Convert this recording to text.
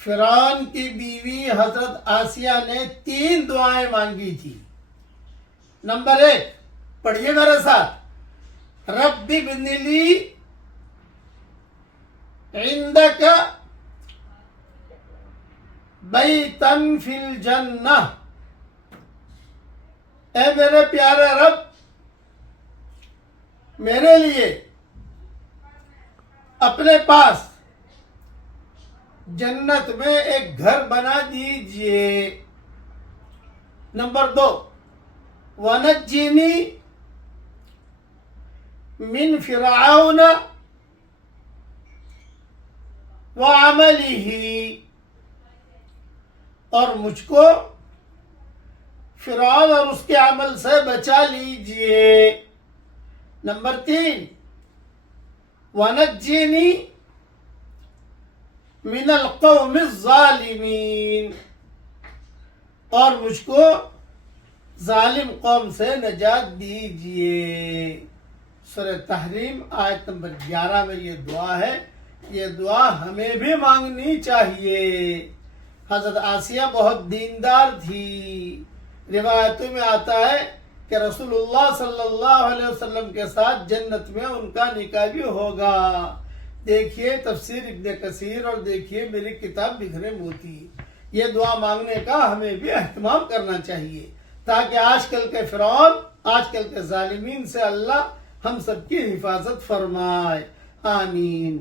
فرعون کی بیوی حضرت آسیہ نے 3 دعائیں مانگی تھی۔ نمبر 1 پڑھیے میرے ساتھ، رب ابن لی عندک بیتن فی الجنہ، اے میرے پیارے رب میرے لیے اپنے پاس جنت میں ایک گھر بنا دیجئے۔ نمبر 2 وَنَجِّنِي مِن فِرْعَوْنَ وَعَمَلِهِ، اور مجھ کو فرعون اور اس کے عمل سے بچا لیجئے۔ نمبر 3 وَنَجِّنِي مِنَ الْقَوْمِ الظَّالِمِينَ، اور مجھ کو ظالم قوم سے نجات دیجئے۔ سورہ تحریم آیت نمبر 11 میں یہ دعا ہے۔ یہ دعا ہمیں بھی مانگنی چاہیے۔ حضرت آسیہ بہت دیندار تھی۔ روایتوں میں آتا ہے کہ رسول اللہ صلی اللہ علیہ وسلم کے ساتھ جنت میں ان کا نکاح بھی ہوگا۔ دیکھیے تفسیر ابن کثیر اور دیکھیے میری کتاب بکھرے موتی۔ یہ دعا مانگنے کا ہمیں بھی اہتمام کرنا چاہیے تاکہ آج کل کے فرعون، آج کل کے ظالمین سے اللہ ہم سب کی حفاظت فرمائے۔ آمین۔